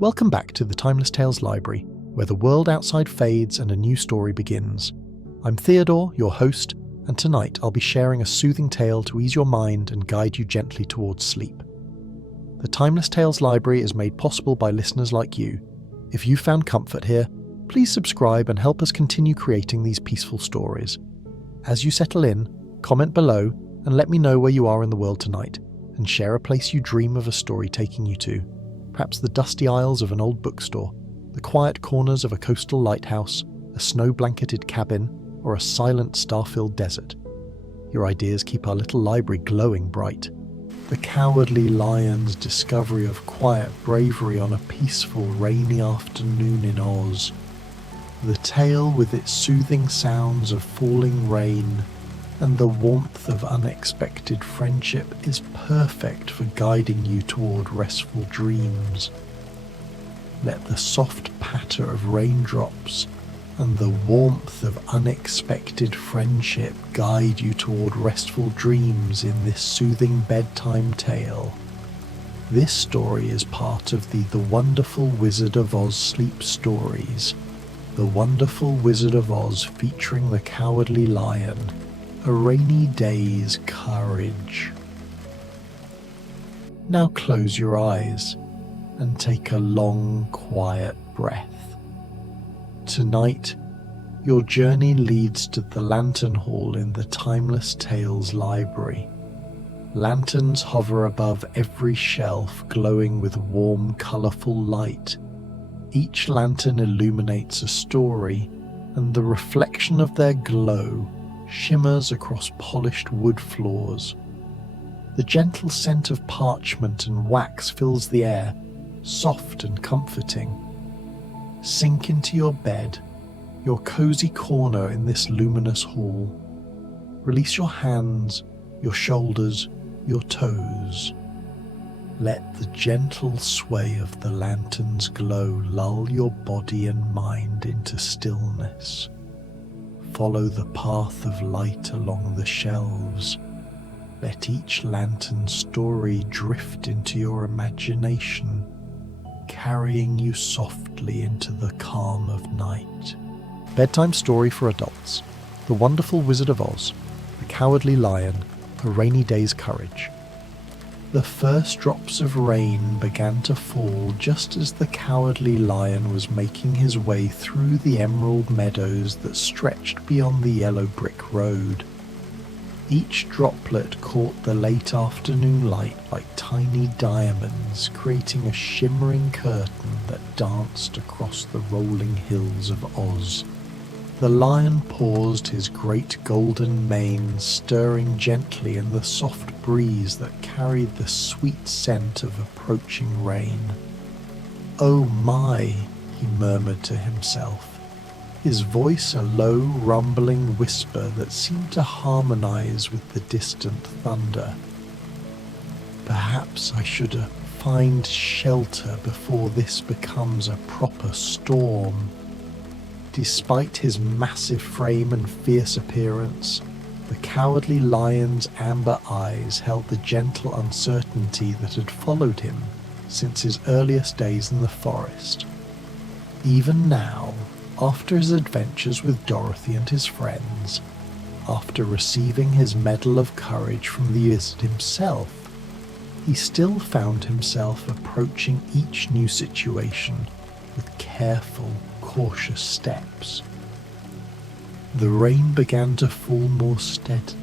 Welcome back to the Timeless Tales Library, where the world outside fades and a new story begins. I'm Theodore, your host, and tonight I'll be sharing a soothing tale to ease your mind and guide you gently towards sleep. The Timeless Tales Library is made possible by listeners like you. If you found comfort here, please subscribe and help us continue creating these peaceful stories. As you settle in, comment below and let me know where you are in the world tonight, and share a place you dream of a story taking you to. Perhaps the dusty aisles of an old bookstore, the quiet corners of a coastal lighthouse, a snow-blanketed cabin, or a silent star-filled desert. Your ideas keep our little library glowing bright. The Cowardly Lion's discovery of quiet bravery on a peaceful, rainy afternoon in Oz. The tale with its soothing sounds of falling rain and the warmth of unexpected friendship is perfect for guiding you toward restful dreams. Let the soft patter of raindrops and the warmth of unexpected friendship guide you toward restful dreams in this soothing bedtime tale. This story is part of the Wonderful Wizard of Oz sleep stories. The Wonderful Wizard of Oz featuring the Cowardly Lion, a rainy day's courage. Now close your eyes and take a long, quiet breath. Tonight, your journey leads to the Lantern Hall in the Timeless Tales Library. Lanterns hover above every shelf, glowing with warm, colourful light. Each lantern illuminates a story, and the reflection of their glow shimmers across polished wood floors. The gentle scent of parchment and wax fills the air, soft and comforting. Sink into your bed, your cozy corner in this luminous hall. Release your hands, your shoulders, your toes. Let the gentle sway of the lantern's glow lull your body and mind into stillness. Follow the path of light along the shelves. Let each lantern's story drift into your imagination, carrying you softly into the calm of night. Bedtime Story for Adults. The Wonderful Wizard of Oz, the Cowardly Lion, a rainy day's courage. The first drops of rain began to fall just as the Cowardly Lion was making his way through the emerald meadows that stretched beyond the yellow brick road. Each droplet caught the late afternoon light like tiny diamonds, creating a shimmering curtain that danced across the rolling hills of Oz. The lion paused, his great golden mane stirring gently in the soft breeze that carried the sweet scent of approaching rain. "Oh my," he murmured to himself, his voice a low, rumbling whisper that seemed to harmonize with the distant thunder. "Perhaps I should find shelter before this becomes a proper storm." Despite his massive frame and fierce appearance, the Cowardly Lion's amber eyes held the gentle uncertainty that had followed him since his earliest days in the forest. Even now, after his adventures with Dorothy and his friends, after receiving his Medal of Courage from the wizard himself, he still found himself approaching each new situation with careful, cautious steps. The rain began to fall more steadily,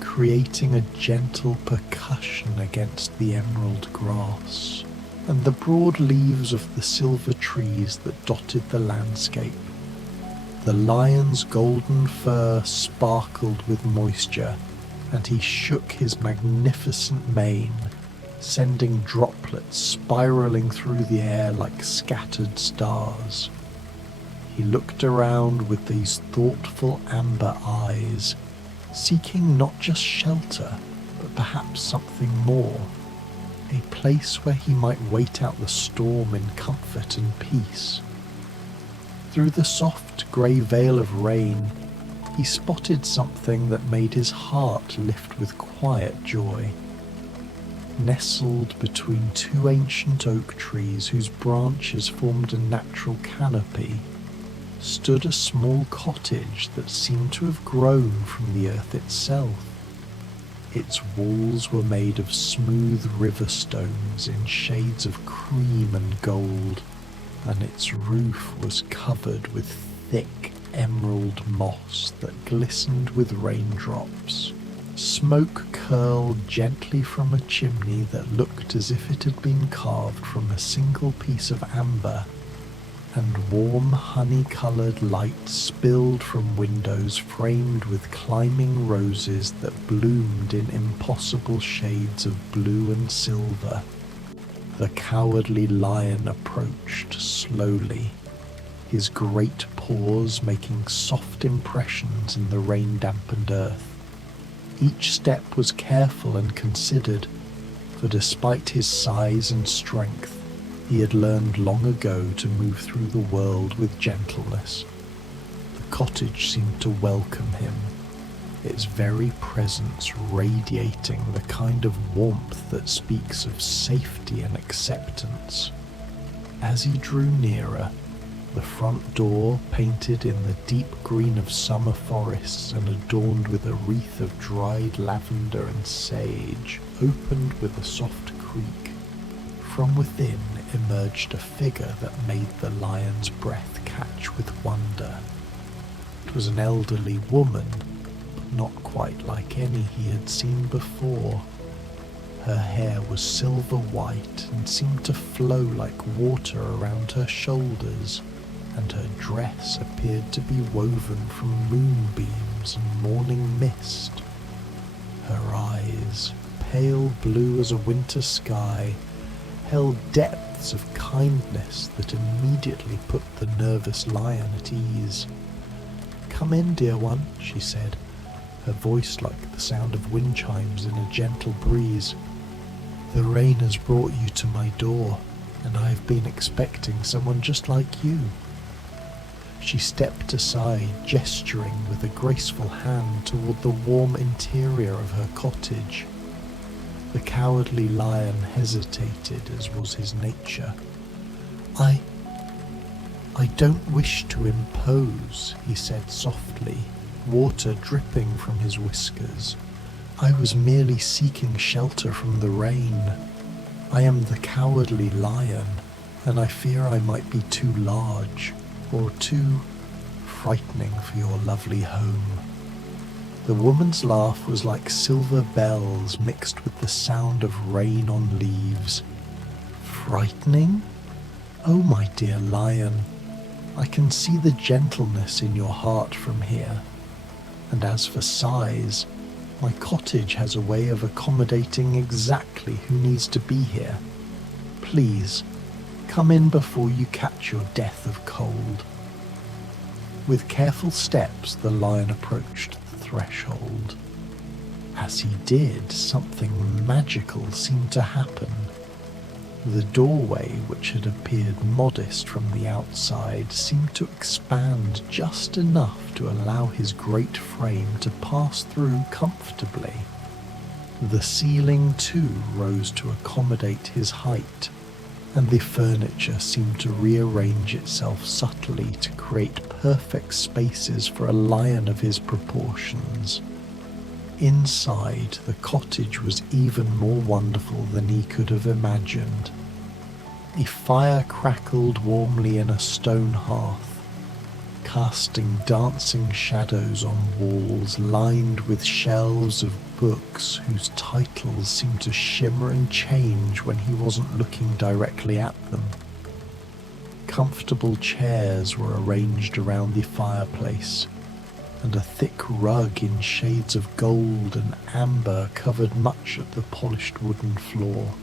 creating a gentle percussion against the emerald grass and the broad leaves of the silver trees that dotted the landscape. The lion's golden fur sparkled with moisture, and he shook his magnificent mane, sending droplets spiraling through the air like scattered stars. He looked around with these thoughtful amber eyes, seeking not just shelter, but perhaps something more, a place where he might wait out the storm in comfort and peace. Through the soft grey veil of rain, he spotted something that made his heart lift with quiet joy. Nestled between two ancient oak trees whose branches formed a natural canopy, stood a small cottage that seemed to have grown from the earth itself. Its walls were made of smooth river stones in shades of cream and gold, and its roof was covered with thick emerald moss that glistened with raindrops. Smoke curled gently from a chimney that looked as if it had been carved from a single piece of amber, and warm honey-coloured light spilled from windows framed with climbing roses that bloomed in impossible shades of blue and silver. The Cowardly Lion approached slowly, his great paws making soft impressions in the rain-dampened earth. Each step was careful and considered, for despite his size and strength, he had learned long ago to move through the world with gentleness. The cottage seemed to welcome him, its very presence radiating the kind of warmth that speaks of safety and acceptance. As he drew nearer, the front door, painted in the deep green of summer forests and adorned with a wreath of dried lavender and sage, opened with a soft creak. From within emerged a figure that made the lion's breath catch with wonder. It was an elderly woman, but not quite like any he had seen before. Her hair was silver white and seemed to flow like water around her shoulders, and her dress appeared to be woven from moonbeams and morning mist. Her eyes, pale blue as a winter sky, held depths of kindness that immediately put the nervous lion at ease. "Come in, dear one," she said, her voice like the sound of wind chimes in a gentle breeze. "The rain has brought you to my door, and I have been expecting someone just like you." She stepped aside, gesturing with a graceful hand toward the warm interior of her cottage. The Cowardly Lion hesitated, as was his nature. I don't wish to impose," he said softly, water dripping from his whiskers. "I was merely seeking shelter from the rain. I am the Cowardly Lion, and I fear I might be too large or too frightening for your lovely home." The woman's laugh was like silver bells mixed with the sound of rain on leaves. "Frightening? Oh, my dear lion, I can see the gentleness in your heart from here. And as for size, my cottage has a way of accommodating exactly who needs to be here. Please, come in before you catch your death of cold." With careful steps, the lion approached the threshold. As he did, something magical seemed to happen. The doorway, which had appeared modest from the outside, seemed to expand just enough to allow his great frame to pass through comfortably. The ceiling, too, rose to accommodate his height, and the furniture seemed to rearrange itself subtly to create perfect spaces for a lion of his proportions. Inside, the cottage was even more wonderful than he could have imagined. A fire crackled warmly in a stone hearth, casting dancing shadows on walls lined with shelves of books whose titles seemed to shimmer and change when he wasn't looking directly at them. Comfortable chairs were arranged around the fireplace, and a thick rug in shades of gold and amber covered much of the polished wooden floor.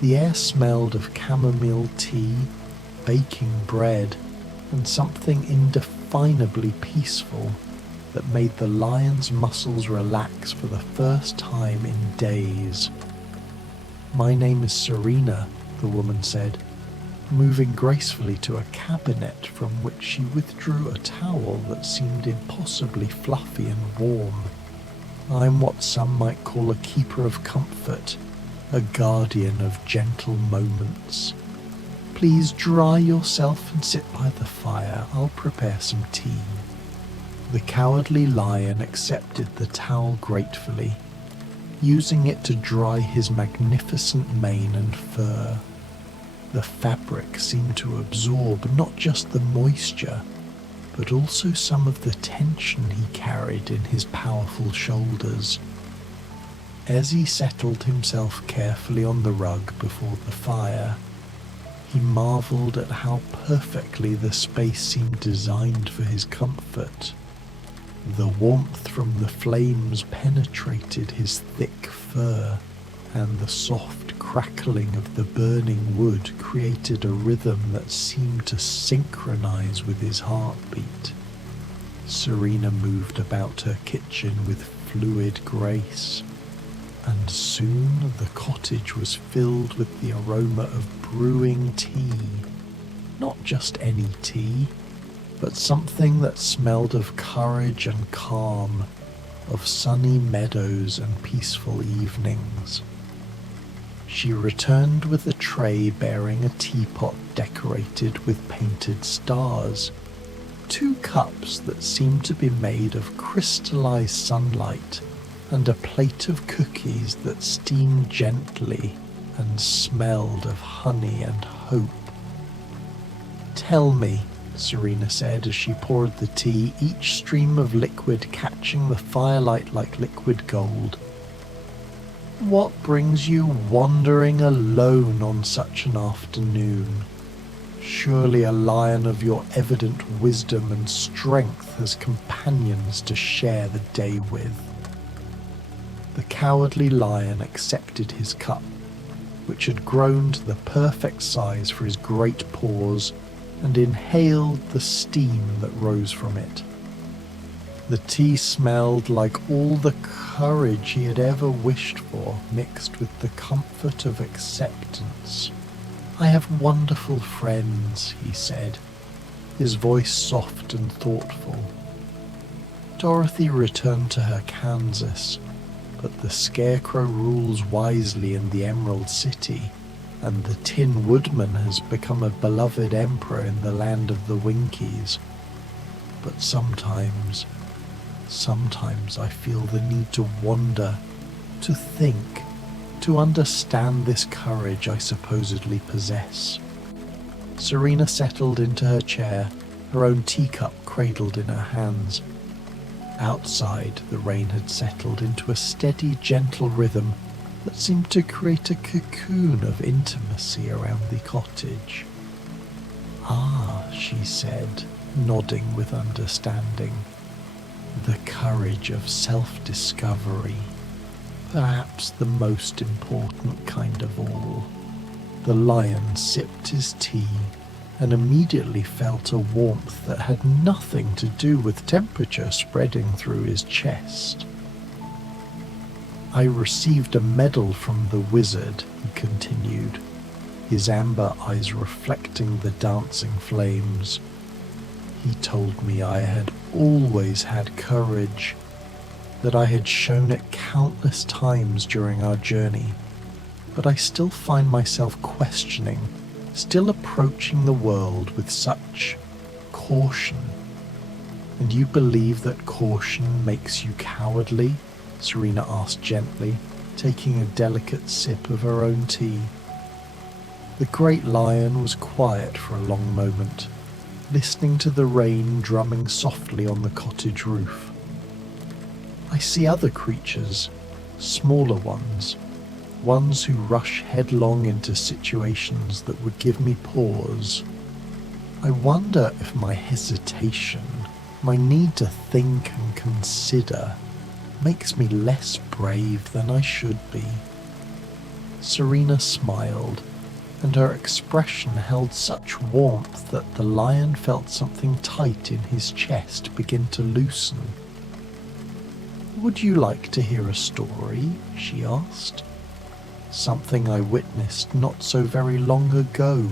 The air smelled of chamomile tea, baking bread, and something indefinably peaceful that made the lion's muscles relax for the first time in days. "My name is Serena," the woman said, moving gracefully to a cabinet from which she withdrew a towel that seemed impossibly fluffy and warm. "I'm what some might call a keeper of comfort, a guardian of gentle moments. Please dry yourself and sit by the fire. I'll prepare some tea. The Cowardly Lion accepted the towel gratefully, using it to dry his magnificent mane and fur. The fabric seemed to absorb not just the moisture, but also some of the tension he carried in his powerful shoulders. As he settled himself carefully on the rug before the fire, he marveled at how perfectly the space seemed designed for his comfort. The warmth from the flames penetrated his thick fur, and the soft crackling of the burning wood created a rhythm that seemed to synchronize with his heartbeat. Serena moved about her kitchen with fluid grace, and soon the cottage was filled with the aroma of brewing tea. Not just any tea, but something that smelled of courage and calm, of sunny meadows and peaceful evenings. She returned with a tray bearing a teapot decorated with painted stars, 2 cups that seemed to be made of crystallized sunlight, and a plate of cookies that steamed gently and smelled of honey and hope. "Tell me," Serena said as she poured the tea, each stream of liquid catching the firelight like liquid gold, "what brings you wandering alone on such an afternoon? Surely a lion of your evident wisdom and strength has companions to share the day with." The Cowardly Lion accepted his cup, which had grown to the perfect size for his great paws, and inhaled the steam that rose from it. The tea smelled like all the courage he had ever wished for, mixed with the comfort of acceptance. "I have wonderful friends," he said, his voice soft and thoughtful. Dorothy returned to her Kansas, but the Scarecrow rules wisely in the Emerald City, and the Tin Woodman has become a beloved emperor in the land of the Winkies. But sometimes I feel the need to wander, to think, to understand this courage I supposedly possess. Serena settled into her chair, her own teacup cradled in her hands. Outside, the rain had settled into a steady, gentle rhythm that seemed to create a cocoon of intimacy around the cottage. "Ah," she said, nodding with understanding. "The courage of self-discovery, perhaps the most important kind of all." The lion sipped his tea and immediately felt a warmth that had nothing to do with temperature spreading through his chest. "I received a medal from the wizard," he continued, his amber eyes reflecting the dancing flames. "He told me I had always had courage, that I had shown it countless times during our journey, but I still find myself questioning, still approaching the world with such caution." "And you believe that caution makes you cowardly?" Serena asked gently, taking a delicate sip of her own tea. The great lion was quiet for a long moment, listening to the rain drumming softly on the cottage roof. "I see other creatures, smaller ones who rush headlong into situations that would give me pause. I wonder if my hesitation, my need to think and consider, makes me less brave than I should be." Serena smiled, and her expression held such warmth that the lion felt something tight in his chest begin to loosen. "Would you like to hear a story?" she asked. "Something I witnessed not so very long ago,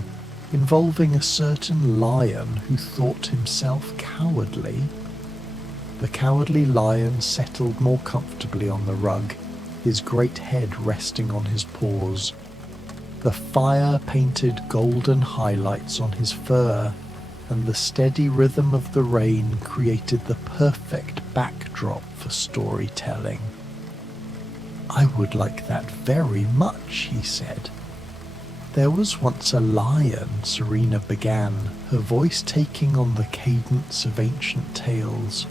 involving a certain lion who thought himself cowardly." The Cowardly Lion settled more comfortably on the rug, his great head resting on his paws. The fire painted golden highlights on his fur, and the steady rhythm of the rain created the perfect backdrop for storytelling. "I would like that very much," he said. "There was once a lion," Serena began, her voice taking on the cadence of ancient tales,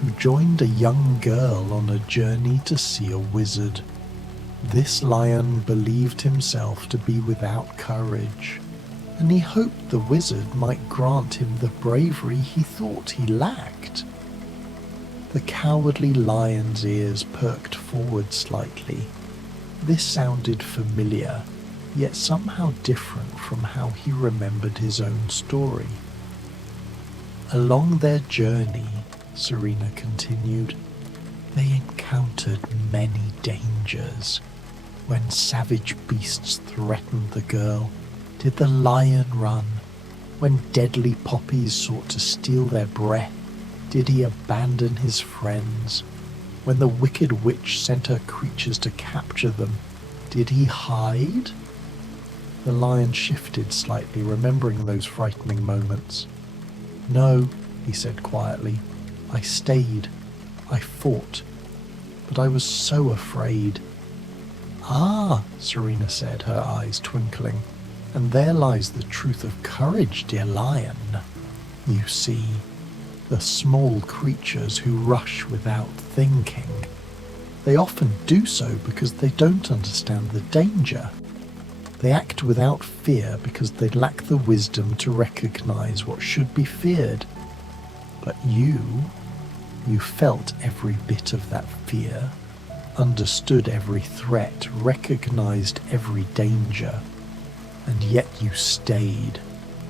"who joined a young girl on a journey to see a wizard. This lion believed himself to be without courage, and he hoped the wizard might grant him the bravery he thought he lacked." The cowardly lion's ears perked forward slightly. This sounded familiar, yet somehow different from how he remembered his own story. "Along their journey," Serena continued, "they encountered many dangers. When savage beasts threatened the girl, did the lion run? When deadly poppies sought to steal their breath, did he abandon his friends? When the wicked witch sent her creatures to capture them, did he hide?" The lion shifted slightly, remembering those frightening moments. "No," he said quietly, "I stayed. I fought. But I was so afraid." "Ah," Serena said, her eyes twinkling, "and there lies the truth of courage, dear lion. You see, the small creatures who rush without thinking, they often do so because they don't understand the danger. They act without fear because they lack the wisdom to recognize what should be feared. But you felt every bit of that fear, understood every threat, recognized every danger, and yet you stayed,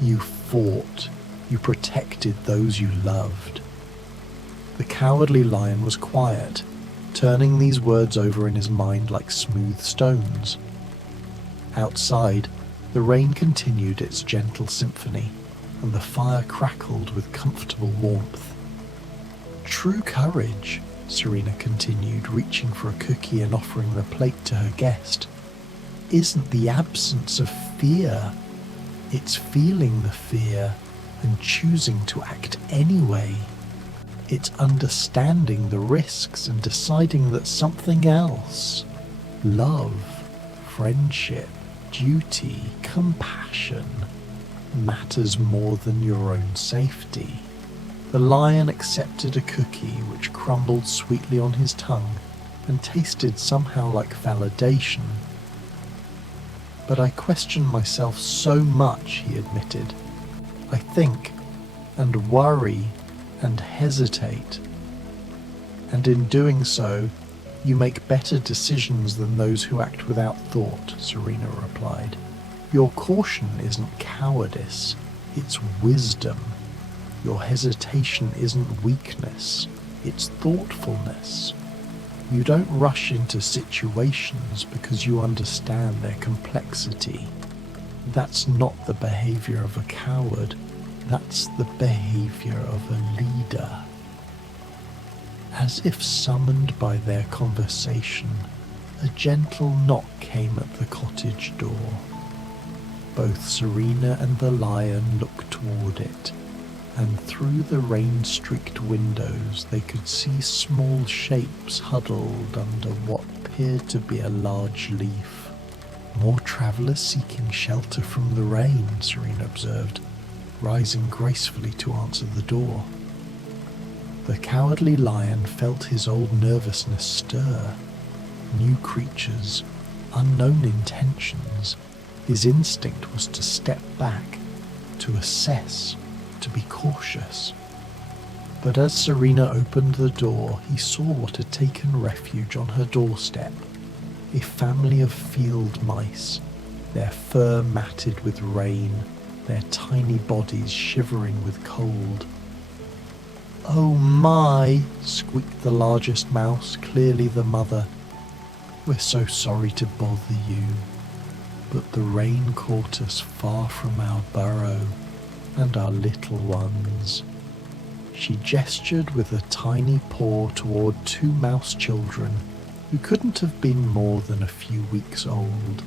you fought, you protected those you loved." The cowardly lion was quiet, turning these words over in his mind like smooth stones. Outside, the rain continued its gentle symphony, and the fire crackled with comfortable warmth. "True courage," Serena continued, reaching for a cookie and offering the plate to her guest, "isn't the absence of fear. It's feeling the fear and choosing to act anyway. It's understanding the risks and deciding that something else, love, friendship, duty, compassion, matters more than your own safety." The lion accepted a cookie which crumbled sweetly on his tongue and tasted somehow like validation. "But I question myself so much," he admitted. "I think and worry and hesitate. And in doing so, you make better decisions than those who act without thought," Serena replied. "Your caution isn't cowardice, it's wisdom. Your hesitation isn't weakness, it's thoughtfulness. You don't rush into situations because you understand their complexity. That's not the behavior of a coward, that's the behavior of a leader." As if summoned by their conversation, a gentle knock came at the cottage door. Both Serena and the lion looked toward it, and through the rain-streaked windows they could see small shapes huddled under what appeared to be a large leaf. "More travellers seeking shelter from the rain," Serena observed, rising gracefully to answer the door. The cowardly lion felt his old nervousness stir. New creatures, unknown intentions. His instinct was to step back, to assess, to be cautious. But as Serena opened the door, he saw what had taken refuge on her doorstep. A family of field mice, their fur matted with rain, their tiny bodies shivering with cold. "Oh my," squeaked the largest mouse, clearly the mother. "We're so sorry to bother you, but the rain caught us far from our burrow and our little ones." She gestured with a tiny paw toward two mouse children who couldn't have been more than a few weeks old.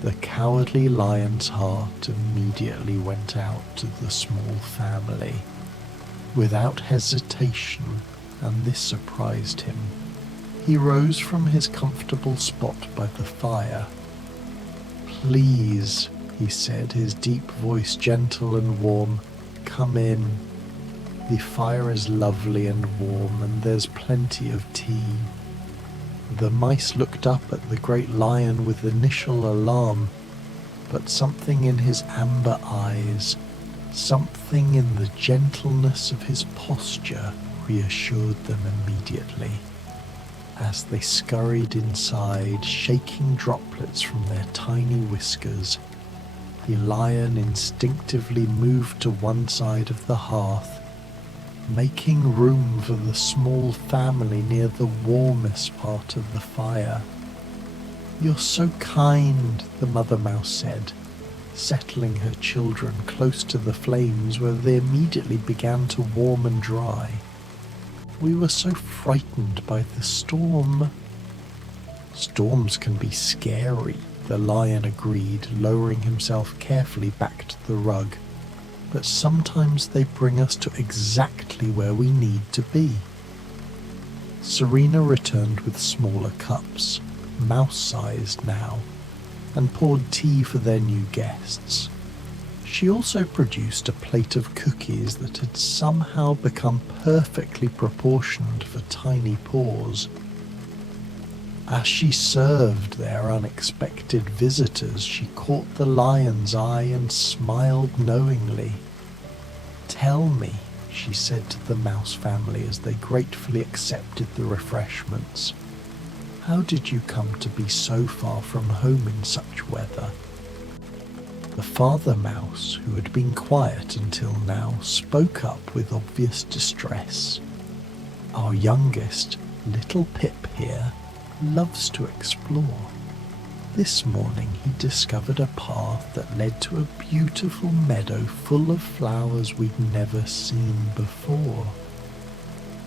The Cowardly Lion's heart immediately went out to the small family, without hesitation, and this surprised him. He rose from his comfortable spot by the fire. "Please," he said, his deep voice gentle and warm, "come in. The fire is lovely and warm, and there's plenty of tea." The mice looked up at the great lion with initial alarm, but something in his amber eyes, something in the gentleness of his posture reassured them immediately. As they scurried inside, shaking droplets from their tiny whiskers, the lion instinctively moved to one side of the hearth, making room for the small family near the warmest part of the fire. "You're so kind," the mother mouse said, settling her children close to the flames where they immediately began to warm and dry. "We were so frightened by the storm." "Storms can be scary," the lion agreed, lowering himself carefully back to the rug. "But sometimes they bring us to exactly where we need to be." Serena returned with smaller cups, mouse-sized now, and poured tea for their new guests. She also produced a plate of cookies that had somehow become perfectly proportioned for tiny paws. As she served their unexpected visitors, she caught the lion's eye and smiled knowingly. "Tell me," she said to the mouse family as they gratefully accepted the refreshments, "how did you come to be so far from home in such weather?" The father mouse, who had been quiet until now, spoke up with obvious distress. "Our youngest, little Pip here, loves to explore. This morning he discovered a path that led to a beautiful meadow full of flowers we'd never seen before.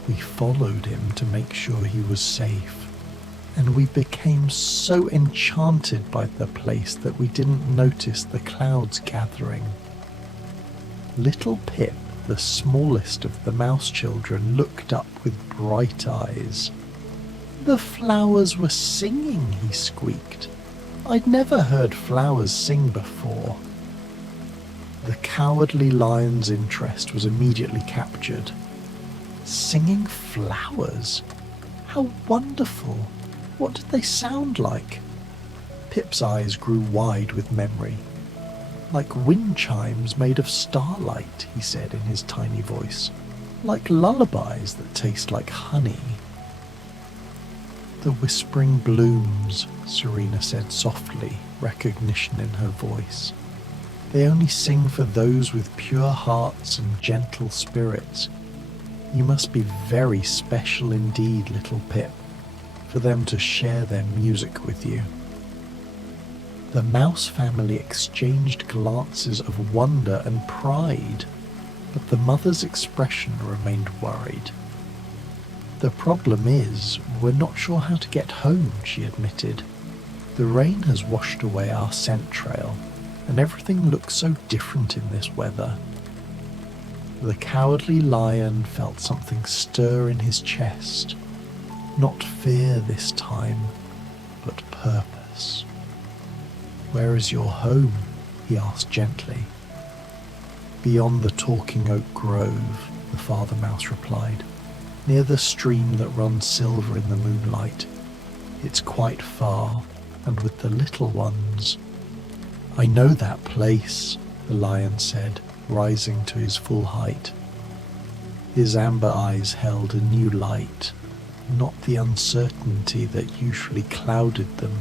We followed him to make sure he was safe, and we became so enchanted by the place that we didn't notice the clouds gathering." Little Pip, the smallest of the mouse children, looked up with bright eyes. "The flowers were singing," he squeaked. "I'd never heard flowers sing before." The Cowardly Lion's interest was immediately captured. Singing flowers? How wonderful! What did they sound like? Pip's eyes grew wide with memory. "Like wind chimes made of starlight," he said in his tiny voice. "Like lullabies that taste like honey." "The whispering blooms," Serena said softly, recognition in her voice. "They only sing for those with pure hearts and gentle spirits. You must be very special indeed, little Pip, for them to share their music with you." The mouse family exchanged glances of wonder and pride, but the mother's expression remained worried. "The problem is, we're not sure how to get home," she admitted. "The rain has washed away our scent trail, and everything looks so different in this weather." The Cowardly Lion felt something stir in his chest. Not fear this time, but purpose. "Where is your home?" he asked gently. "Beyond the talking oak grove," the father mouse replied, "near the stream that runs silver in the moonlight. It's quite far, and with the little ones." "I know that place," the lion said, rising to his full height. His amber eyes held a new light, not the uncertainty that usually clouded them,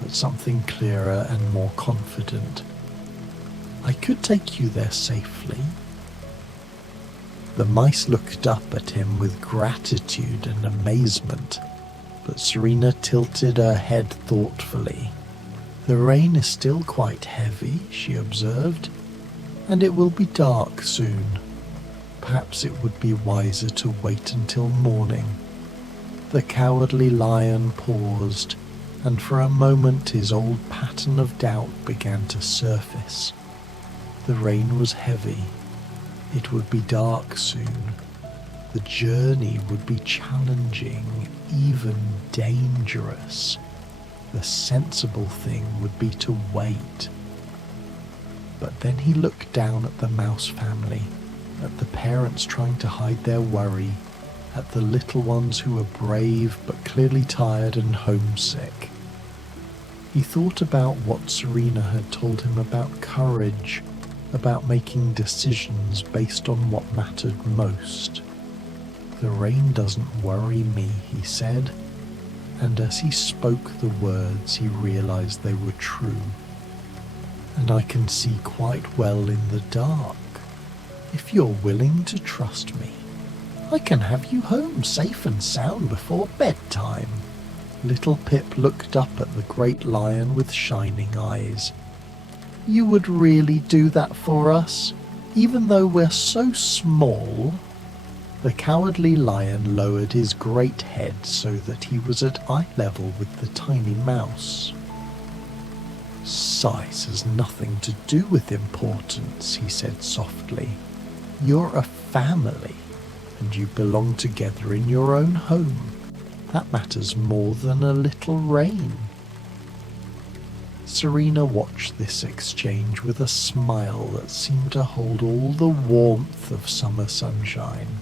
but something clearer and more confident. "I could take you there safely." The mice looked up at him with gratitude and amazement, but Serena tilted her head thoughtfully. "The rain is still quite heavy," she observed, "and it will be dark soon. Perhaps it would be wiser to wait until morning." The Cowardly Lion paused, and for a moment his old pattern of doubt began to surface. The rain was heavy. It would be dark soon. The journey would be challenging, even dangerous. The sensible thing would be to wait. But then he looked down at the mouse family, at the parents trying to hide their worry, at the little ones who were brave but clearly tired and homesick. He thought about what Serena had told him about courage, about making decisions based on what mattered most. "The rain doesn't worry me," he said, and as he spoke the words he realized they were true. "And I can see quite well in the dark. If you're willing to trust me, I can have you home safe and sound before bedtime." Little Pip looked up at the great lion with shining eyes. "You would really do that for us, even though we're so small?" The Cowardly Lion lowered his great head so that he was at eye level with the tiny mouse. "Size has nothing to do with importance," he said softly. "You're a family, and you belong together in your own home. That matters more than a little rain." Serena watched this exchange with a smile that seemed to hold all the warmth of summer sunshine.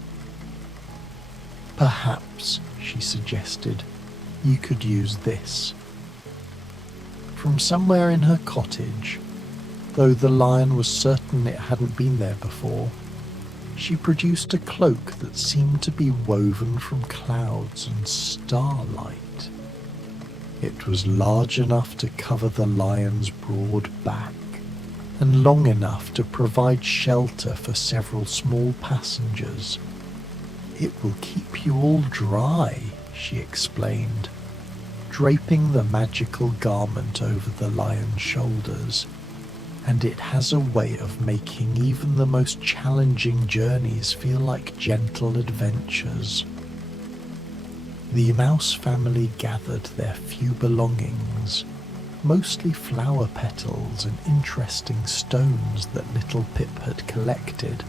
"Perhaps," she suggested, "you could use this." From somewhere in her cottage, though the lion was certain it hadn't been there before, she produced a cloak that seemed to be woven from clouds and starlight. It was large enough to cover the lion's broad back, and long enough to provide shelter for several small passengers. "It will keep you all dry," she explained, draping the magical garment over the lion's shoulders, "and it has a way of making even the most challenging journeys feel like gentle adventures." The mouse family gathered their few belongings, mostly flower petals and interesting stones that little Pip had collected,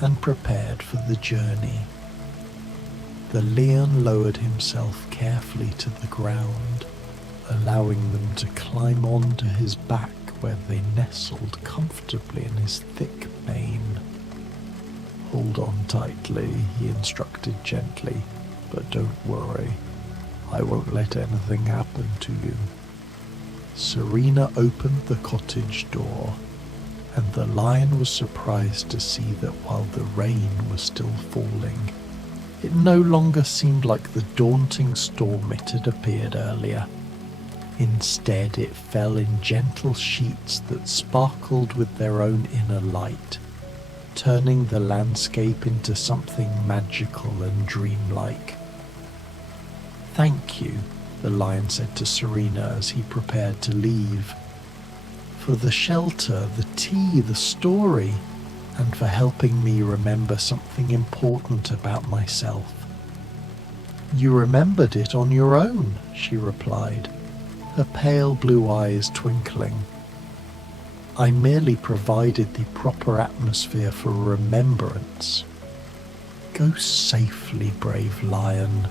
and prepared for the journey. The lion lowered himself carefully to the ground, allowing them to climb onto his back where they nestled comfortably in his thick mane. "Hold on tightly," he instructed gently, "but don't worry. I won't let anything happen to you." Serena opened the cottage door, and the lion was surprised to see that while the rain was still falling, it no longer seemed like the daunting storm it had appeared earlier. Instead, it fell in gentle sheets that sparkled with their own inner light, turning the landscape into something magical and dreamlike. "Thank you," the lion said to Serena as he prepared to leave, "for the shelter, the tea, the story, and for helping me remember something important about myself." "You remembered it on your own," she replied, her pale blue eyes twinkling. "I merely provided the proper atmosphere for remembrance. Go safely, brave lion.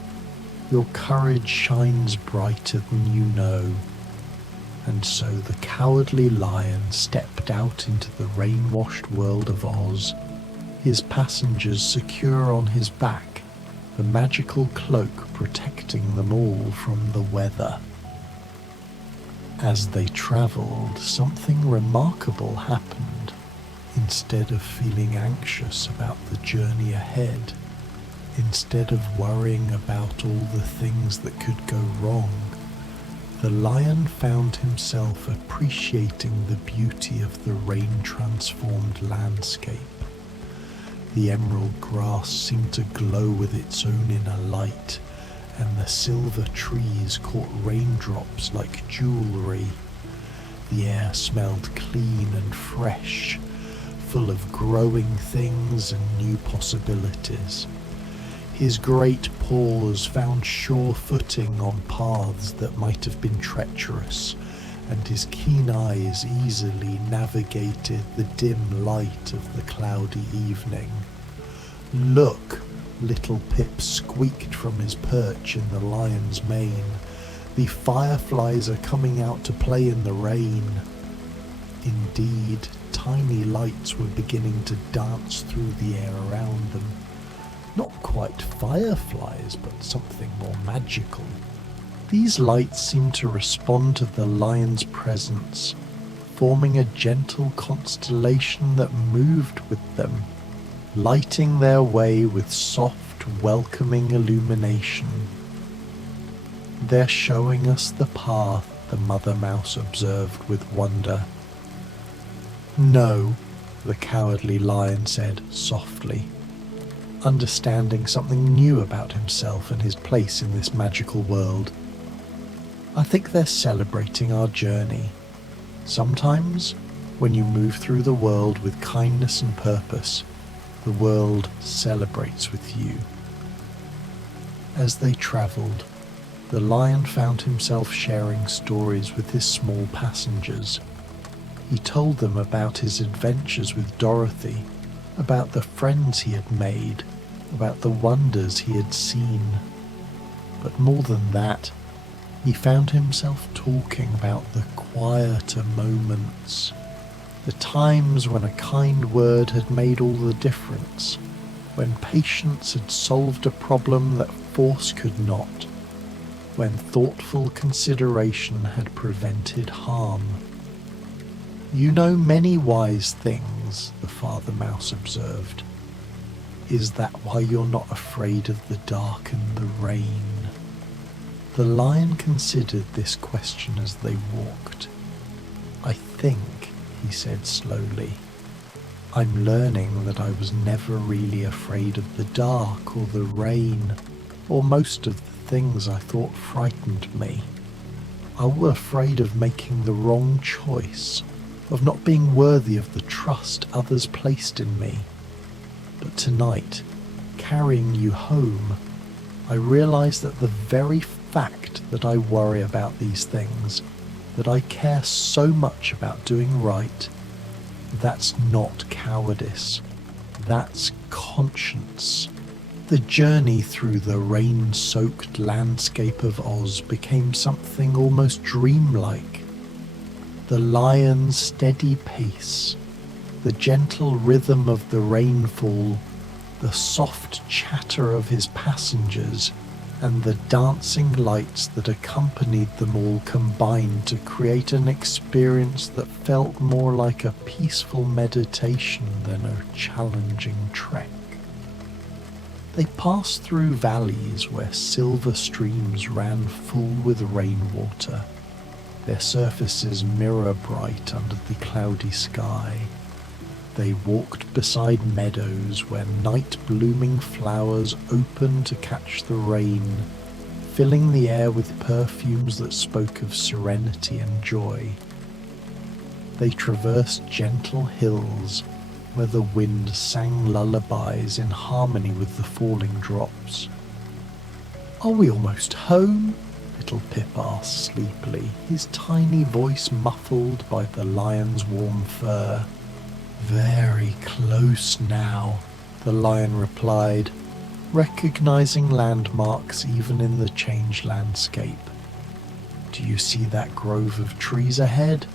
Your courage shines brighter than you know." And so the Cowardly Lion stepped out into the rain-washed world of Oz, his passengers secure on his back, the magical cloak protecting them all from the weather. As they travelled, something remarkable happened. Instead of feeling anxious about the journey ahead, instead of worrying about all the things that could go wrong, the lion found himself appreciating the beauty of the rain-transformed landscape. The emerald grass seemed to glow with its own inner light, and the silver trees caught raindrops like jewellery. The air smelled clean and fresh, full of growing things and new possibilities. His great paws found sure footing on paths that might have been treacherous, and his keen eyes easily navigated the dim light of the cloudy evening. "Look!" little Pip squeaked from his perch in the lion's mane. "The fireflies are coming out to play in the rain." Indeed, tiny lights were beginning to dance through the air around them. Not quite fireflies, but something more magical. These lights seemed to respond to the lion's presence, forming a gentle constellation that moved with them, lighting their way with soft, welcoming illumination. "They're showing us the path," the mother mouse observed with wonder. "No," the cowardly lion said softly, understanding something new about himself and his place in this magical world. "I think they're celebrating our journey. Sometimes, when you move through the world with kindness and purpose, the world celebrates with you." As they travelled, the lion found himself sharing stories with his small passengers. He told them about his adventures with Dorothy, about the friends he had made, about the wonders he had seen. But more than that, he found himself talking about the quieter moments, the times when a kind word had made all the difference, when patience had solved a problem that force could not, when thoughtful consideration had prevented harm. "You know many wise things," the father mouse observed. "Is that why you're not afraid of the dark and the rain?" The lion considered this question as they walked. "I think," he said slowly, "I'm learning that I was never really afraid of the dark or the rain, or most of the things I thought frightened me. I was afraid of making the wrong choice, of not being worthy of the trust others placed in me. But tonight, carrying you home, I realize that the very fact that I worry about these things, that I care so much about doing right, that's not cowardice, that's conscience." The journey through the rain-soaked landscape of Oz became something almost dreamlike. The lion's steady pace, the gentle rhythm of the rainfall, the soft chatter of his passengers, and the dancing lights that accompanied them all combined to create an experience that felt more like a peaceful meditation than a challenging trek. They passed through valleys where silver streams ran full with rainwater, their surfaces mirror bright under the cloudy sky. They walked beside meadows where night-blooming flowers opened to catch the rain, filling the air with perfumes that spoke of serenity and joy. They traversed gentle hills where the wind sang lullabies in harmony with the falling drops. "Are we almost home?" little Pip asked sleepily, his tiny voice muffled by the lion's warm fur. "Very close now," the lion replied, recognizing landmarks even in the changed landscape. "Do you see that grove of trees ahead?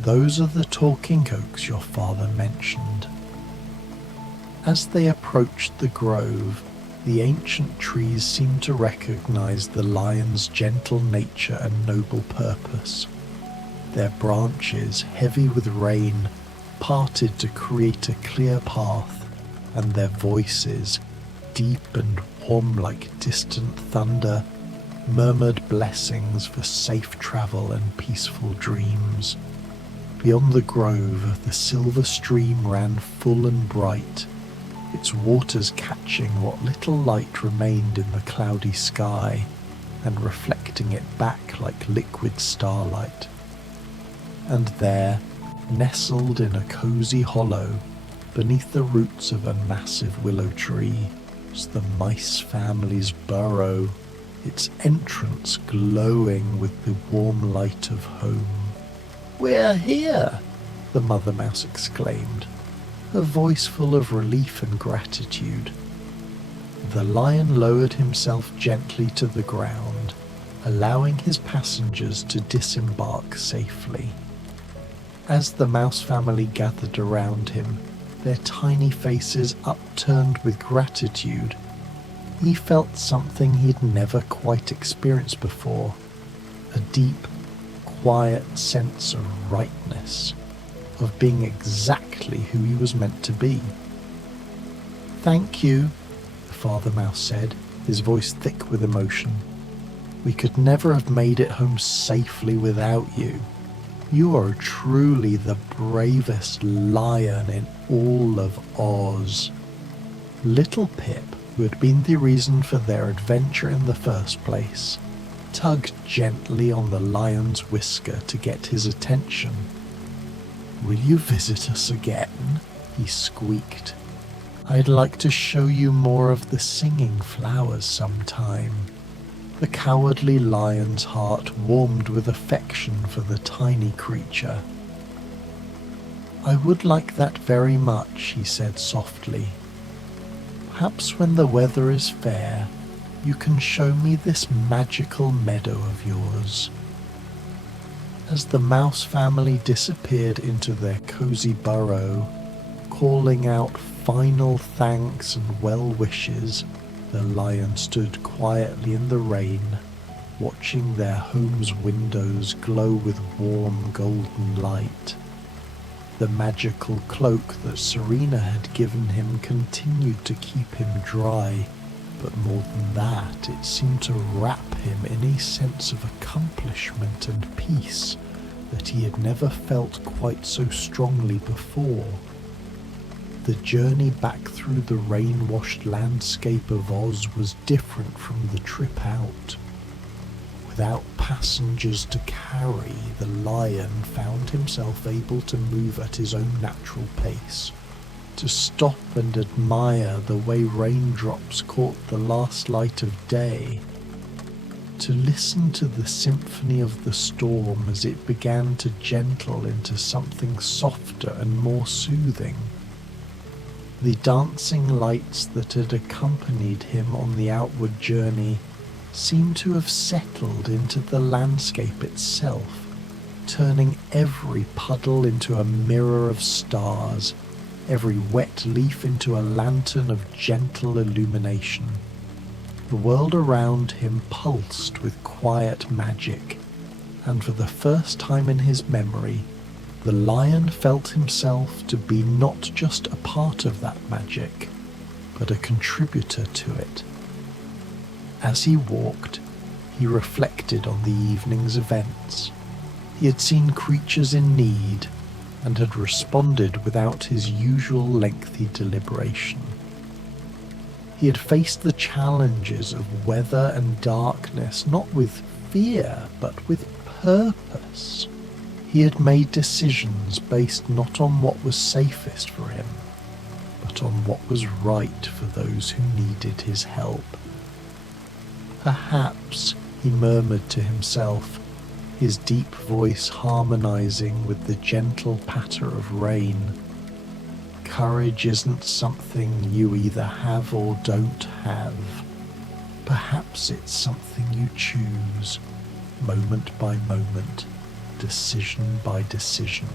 Those are the talking oaks your father mentioned." As they approached the grove, the ancient trees seemed to recognize the lion's gentle nature and noble purpose. Their branches, heavy with rain, parted to create a clear path, and their voices, deep and warm like distant thunder, murmured blessings for safe travel and peaceful dreams. Beyond the grove, the silver stream ran full and bright, its waters catching what little light remained in the cloudy sky and reflecting it back like liquid starlight. And there, nestled in a cozy hollow, beneath the roots of a massive willow tree, was the mice family's burrow, its entrance glowing with the warm light of home. "We're here!" the mother mouse exclaimed, her voice full of relief and gratitude. The lion lowered himself gently to the ground, allowing his passengers to disembark safely. As the mouse family gathered around him, their tiny faces upturned with gratitude, he felt something he'd never quite experienced before, a deep, quiet sense of rightness, of being exactly who he was meant to be. "Thank you," the father mouse said, his voice thick with emotion. "We could never have made it home safely without you. You are truly the bravest lion in all of Oz." Little Pip, who had been the reason for their adventure in the first place, tugged gently on the lion's whisker to get his attention. "Will you visit us again?" he squeaked. "I'd like to show you more of the singing flowers sometime." The cowardly lion's heart warmed with affection for the tiny creature. "I would like that very much," he said softly. "Perhaps when the weather is fair, you can show me this magical meadow of yours." As the mouse family disappeared into their cozy burrow, calling out final thanks and well wishes, the lion stood quietly in the rain, watching their home's windows glow with warm golden light. The magical cloak that Serena had given him continued to keep him dry, but more than that, it seemed to wrap him in a sense of accomplishment and peace that he had never felt quite so strongly before. The journey back through the rain-washed landscape of Oz was different from the trip out. Without passengers to carry, the lion found himself able to move at his own natural pace, to stop and admire the way raindrops caught the last light of day, to listen to the symphony of the storm as it began to gentle into something softer and more soothing. The dancing lights that had accompanied him on the outward journey seemed to have settled into the landscape itself, turning every puddle into a mirror of stars, every wet leaf into a lantern of gentle illumination. The world around him pulsed with quiet magic, and for the first time in his memory, the lion felt himself to be not just a part of that magic, but a contributor to it. As he walked, he reflected on the evening's events. He had seen creatures in need and had responded without his usual lengthy deliberation. He had faced the challenges of weather and darkness not with fear, but with purpose. He had made decisions based not on what was safest for him, but on what was right for those who needed his help. "Perhaps," he murmured to himself, his deep voice harmonizing with the gentle patter of rain, "courage isn't something you either have or don't have. Perhaps it's something you choose, moment by moment, decision by decision."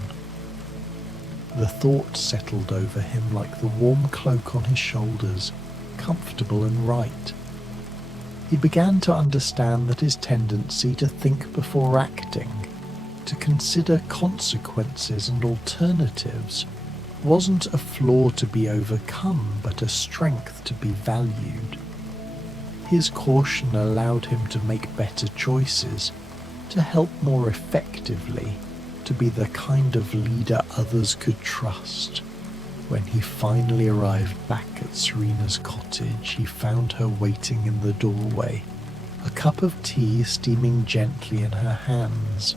The thought settled over him like the warm cloak on his shoulders, comfortable and right. He began to understand that his tendency to think before acting, to consider consequences and alternatives, wasn't a flaw to be overcome, but a strength to be valued. His caution allowed him to make better choices, to help more effectively, to be the kind of leader others could trust. When he finally arrived back at Serena's cottage, he found her waiting in the doorway, a cup of tea steaming gently in her hands.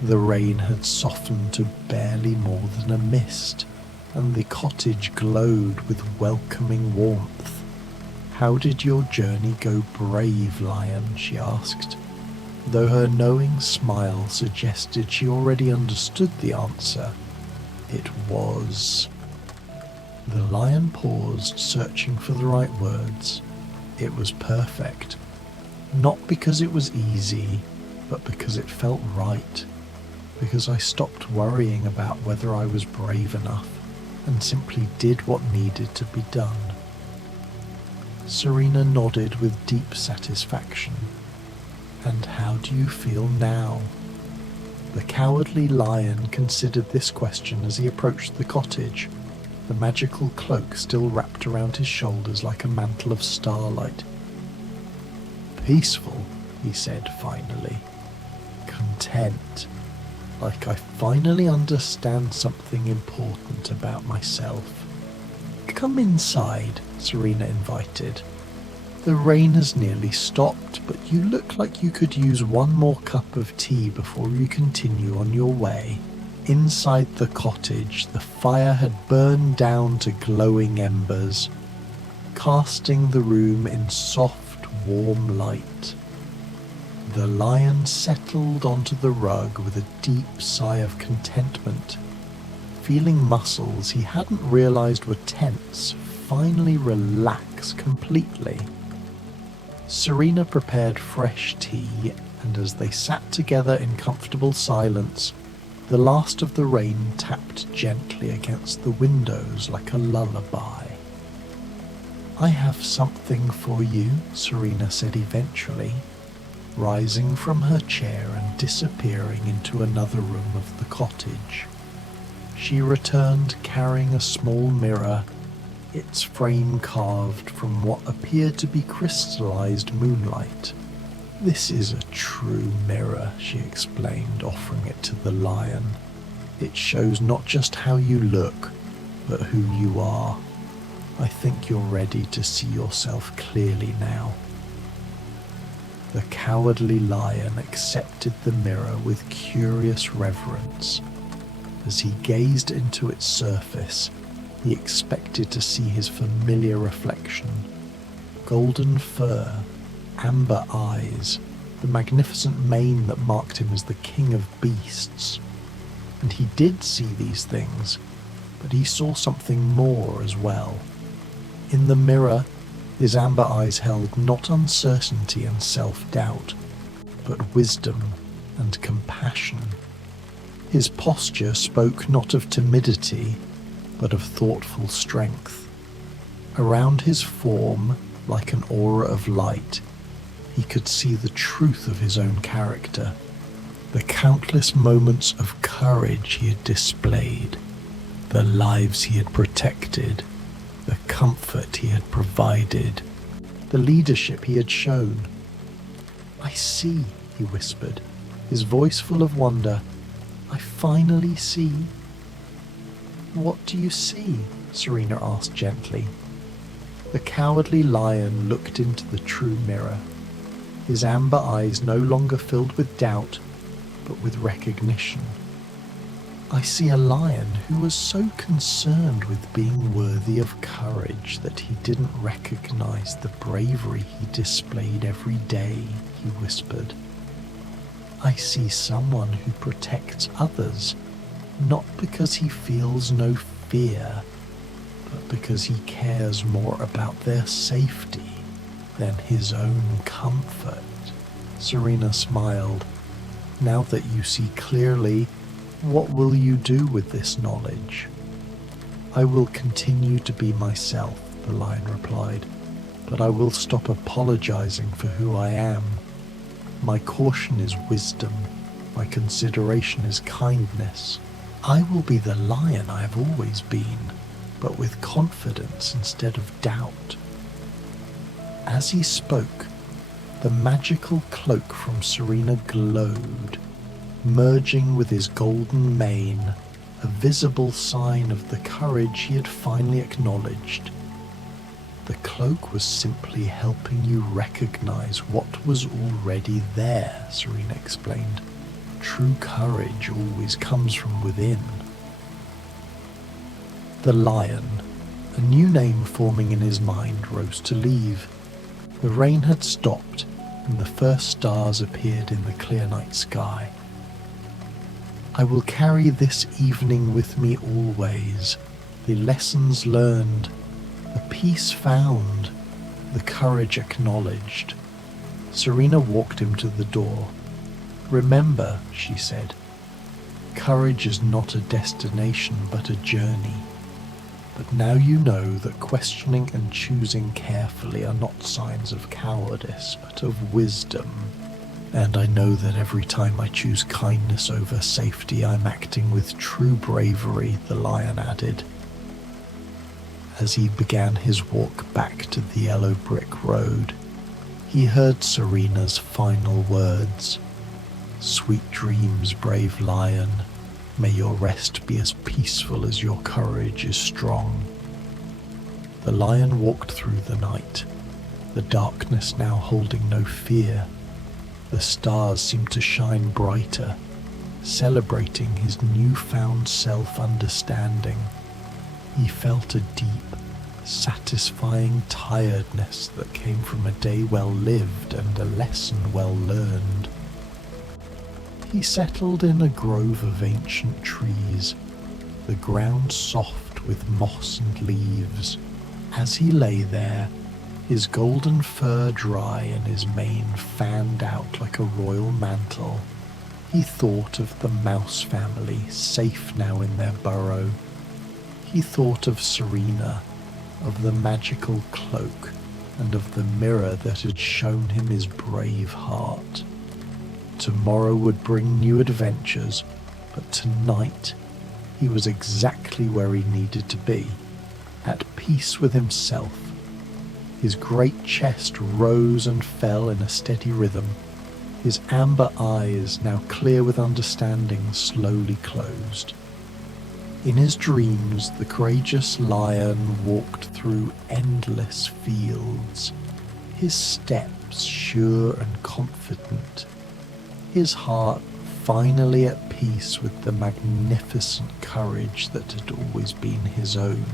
The rain had softened to barely more than a mist, and the cottage glowed with welcoming warmth. "How did your journey go, brave lion?" she asked, though her knowing smile suggested she already understood the answer. It was. The lion paused, searching for the right words. It was perfect. Not because it was easy, but because it felt right. Because I stopped worrying about whether I was brave enough and simply did what needed to be done. Serena nodded with deep satisfaction. "And how do you feel now?" The cowardly lion considered this question as he approached the cottage, the magical cloak still wrapped around his shoulders like a mantle of starlight. "Peaceful," he said finally. "Content. Like I finally understand something important about myself." "Come inside," Serena invited. "The rain has nearly stopped, but you look like you could use one more cup of tea before you continue on your way." Inside the cottage, the fire had burned down to glowing embers, casting the room in soft, warm light. The lion settled onto the rug with a deep sigh of contentment, feeling muscles he hadn't realized were tense finally relax completely. Serena prepared fresh tea, and as they sat together in comfortable silence, the last of the rain tapped gently against the windows like a lullaby. "I have something for you," Serena said eventually, rising from her chair and disappearing into another room of the cottage. She returned carrying a small mirror, its frame carved from what appeared to be crystallized moonlight. "This is a true mirror," she explained, offering it to the lion. "It shows not just how you look, but who you are. I think you're ready to see yourself clearly now." The cowardly lion accepted the mirror with curious reverence. As he gazed into its surface, he expected to see his familiar reflection: golden fur, amber eyes, the magnificent mane that marked him as the king of beasts. And he did see these things, but he saw something more as well. In the mirror, his amber eyes held not uncertainty and self-doubt, but wisdom and compassion. His posture spoke not of timidity, but of thoughtful strength. Around his form, like an aura of light, he could see the truth of his own character, the countless moments of courage he had displayed, the lives he had protected, the comfort he had provided, the leadership he had shown. "I see," he whispered, his voice full of wonder. "I finally see." "What do you see?" Serena asked gently. The cowardly lion looked into the true mirror, his amber eyes no longer filled with doubt, but with recognition. "I see a lion who was so concerned with being worthy of courage that he didn't recognize the bravery he displayed every day," he whispered. "I see someone who protects others, not because he feels no fear, but because he cares more about their safety than his own comfort." Serena smiled. "Now that you see clearly, what will you do with this knowledge?" "I will continue to be myself," the lion replied, "but I will stop apologizing for who I am. My caution is wisdom, my consideration is kindness. I will be the lion I have always been, but with confidence instead of doubt." As he spoke, the magical cloak from Serena glowed, merging with his golden mane, a visible sign of the courage he had finally acknowledged. The cloak was simply helping you recognize what was already there, Serena explained. True courage always comes from within. The lion, A new name forming in his mind rose to leave. The rain had stopped, and the first stars appeared in the clear night sky. I will carry this evening with me always, the lessons learned, the peace found, the courage acknowledged. Serena walked him to the door. Remember, she said, courage is not a destination but a journey. But now you know that questioning and choosing carefully are not signs of cowardice, but of wisdom. And I know that every time I choose kindness over safety, I'm acting with true bravery, the lion added. As he began his walk back to the yellow brick road, he heard Serena's final words. Sweet dreams, brave lion. May your rest be as peaceful as your courage is strong. The lion walked through the night, the darkness now holding no fear. The stars seemed to shine brighter, celebrating his newfound self-understanding. He felt a deep, satisfying tiredness that came from a day well lived and a lesson well learned. He settled in a grove of ancient trees, the ground soft with moss and leaves. As he lay there, his golden fur dry and his mane fanned out like a royal mantle, he thought of the mouse family, safe now in their burrow. He thought of Serena, of the magical cloak, and of the mirror that had shown him his brave heart. Tomorrow would bring new adventures, but tonight he was exactly where he needed to be, at peace with himself. His great chest rose and fell in a steady rhythm. His amber eyes, now clear with understanding, slowly closed. In his dreams, the courageous lion walked through endless fields, his steps sure and confident, his heart finally at peace with the magnificent courage that had always been his own.